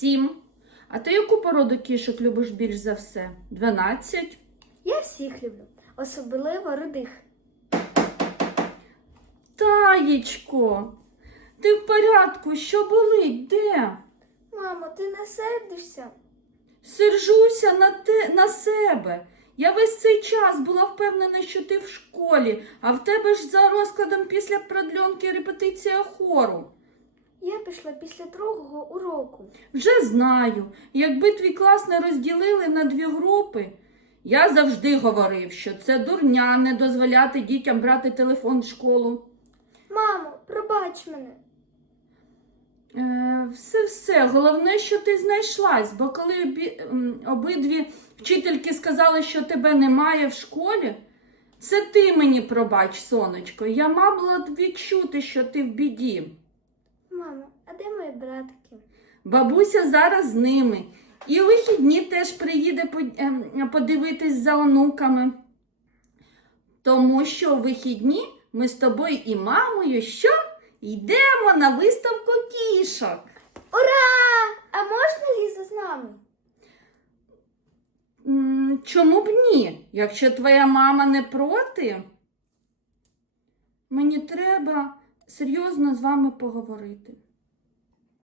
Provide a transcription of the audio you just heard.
Сім. А ти яку породу кішок любиш більш за все? Дванадцять? Я всіх люблю, особливо рудих. Таєчко, ти в порядку, що болить? Де? Мамо, ти не сердишся? Сержуся на, те, на себе. Я весь цей час була впевнена, що ти в школі, а в тебе ж за розкладом після продльонки репетиція хору. Я пішла після другого уроку. Вже знаю, якби твій клас не розділили на дві групи. Я завжди говорив, що це дурня не дозволяти дітям брати телефон в школу. Мамо, пробач мене. Е, все, все. Головне, що ти знайшлась, бо коли обі... обидві вчительки сказали, що тебе немає в школі, це ти мені пробач, сонечко. Я мала б відчути, що ти в біді. Мамо, а де мої братики? Бабуся зараз з ними. І у вихідні теж приїде ем, подивитись за онуками. Тому що у вихідні ми з тобою і мамою що? Йдемо на виставку кішок. Ура! А можна Ліза з нами? Чому б ні? Якщо твоя мама не проти, мені треба серйозно з вами поговорити.